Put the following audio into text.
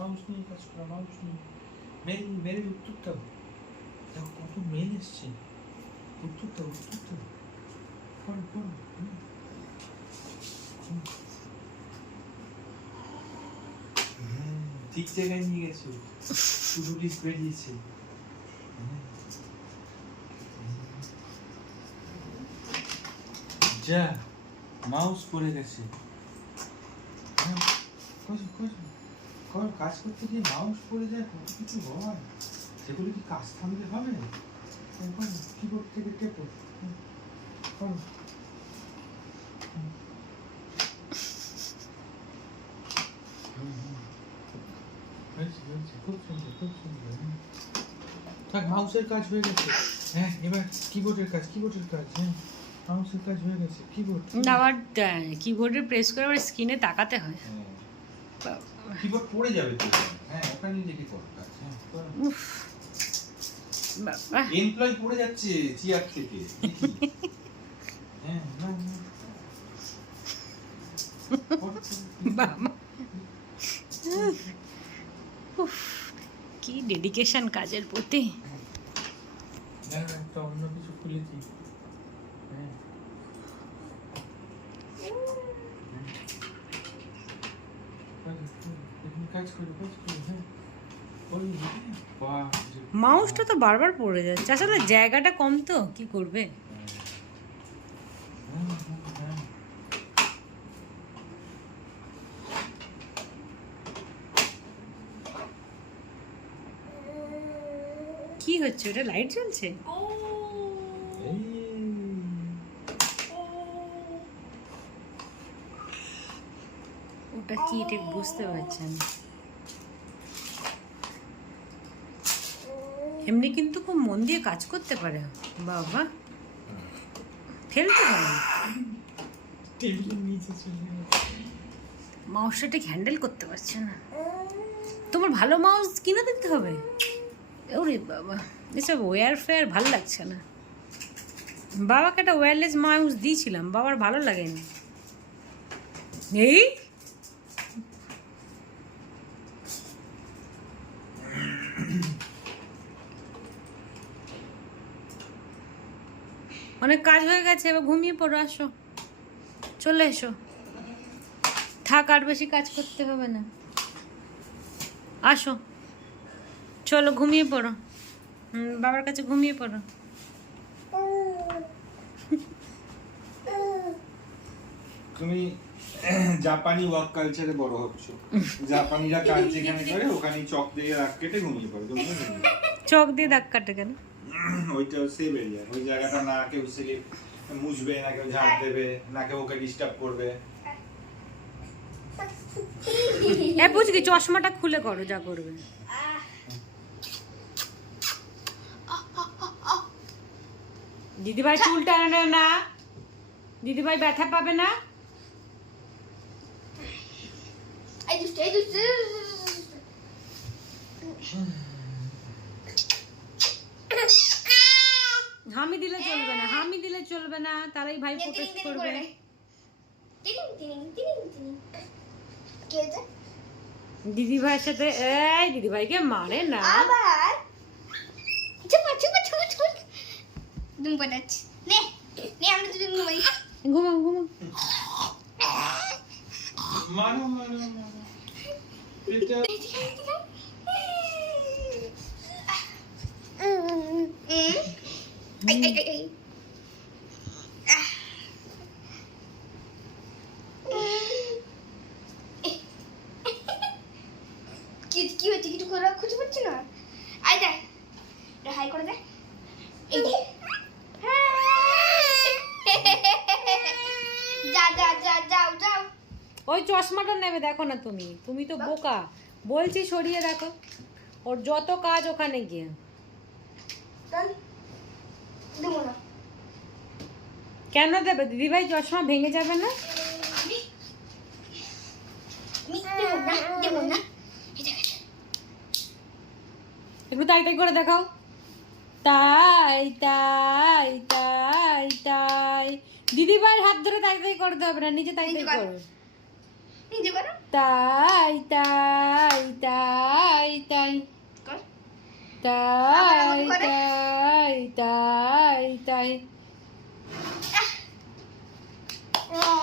Mouse নিয়ে কাজ করো, মাউস নিয়ে। মেল মেল উত্তর দাও, দেখো কত মেল এসছে। উত্তর দাও, উত্তর দাও, পড়ো পড়ো। ঠিক জায়গায় নিয়ে গেছো, টু-ডু লিস্ট বেরিয়েছে। যা মাউস পড়ে গেছে। কাজ করতে গিয়ে মাউস পড়ে যায়, কত কিছু হয়, সেগুলো কি কাজ থামলে হবে? কিবোর্ড থেকে টেপো, করো। খুব সুন্দর, খুব সুন্দর। থাক, মাউসের কাজ হয়ে গেছে। হ্যাঁ, এবার কিবোর্ডের কাজ, কিবোর্ডের কাজ। হ্যাঁ, মাউসের কাজ হয়ে গেছে। কিবোর্ড আবার কিবোর্ডে প্রেস করে আবার স্ক্রিনে তাকাতে হয়। কিবোর্ড পড়ে যাবে তো। হ্যাঁ, ওখানে লিখে করো কাজ। হ্যাঁ, উফ বাবা, এমপ্লয় পড়ে যাচ্ছে চেয়ার থেকে। হ্যাঁ, না না, বাবা, উফ, কি ডেডিকেশন কাজের প্রতি। একটা অন্য কিছু খুলেছি। হ্যাঁ, কাজ করে, কাজ করে। হ্যাঁ, মাউসটা তো বারবার পড়ে যাচ্ছে, আসলে জায়গাটা কম তো কি করবে। কি হচ্ছে ওটা, লাইট জ্বলছে? ওটা কি ঠিক বুঝতে পারছি না। এমনি কিন্তু খুব মন দিয়ে কাজ করতে পারে বাবা, ফেলতে পারে। মাউসটা ঠিক হ্যান্ডেল করতে পারছে না। তোমার ভালো মাউস কিনে দিতে হবে। ওরে বাবা, এসব ওয়্যার ফেয়ার ভালো লাগছে না। বাবাকে একটা ওয়্যারলেস মাউস দিয়েছিলাম, বাবার ভালো লাগেনি। এই অনেক কাজ হয়ে গেছে, এবার ঘুমিয়ে পড়ো, আসো, চলে এসো। থাক, আর বেশি কাজ করতে হবে না, আসো, চলো ঘুমিয়ে পড়ো। বাবার কাছে ঘুমিয়ে পড়ো। তুমি জাপানি ওয়ার্ক কালচারে বড় হচ্ছ। জাপানিরা কাজ যেখানে করে ওখানে চক দিয়ে দাগ কেটে ঘুমিয়ে পড়ে। চক দিয়ে দাগ কাটে কেন? ওইটা সেভ এরিয়া, ওই জায়গাটা না কেউ সেকে মুছবে, না কেউ ঝাড় দেবে, না কেউ ওকে ডিস্টার্ব করবে। বুঝলি, চশমাটা খুলে করো, যা করবে। দিদিভাই চুলটা আনে না, দিদিভাই ব্যথা পাবে না। হামি দিলে চলবে না, হামি দিলে চলবে না, তারাই ভাই প্রোটেস্ট করবে। দিদি ভাইয়ের সাথে, এই দিদি ভাইকে মারে না। ঘুমা ঘুমা। মানো মানো মানো, এটা কি হচ্ছে, কিছু করে খুঁজে পাচ্ছি না। আই দেখ, হাই করে দে। এই যে যা যা যা যাও যাও। ওই চশমাটা নেবে, দেখো না তুমি, তুমি তো বোকা। বলছি সরিয়ে রাখো, ওর যত কাজ ওখানে গিয়ে। দেবো না। কেন দেবে? দিদিভাই চশমা ভেঙে যাবে না? দেবো না। একটু তাই তাই করে দেখাও। তাই তাই তাই তাই। দিদিভাইয়ের হাত ধরে তাই তাই করতে হবে না, নিজে তাই তাই করো। নিজে করো। তাই তাই তাই তাই কর। তাই করে। তাই তাই তাই আহ,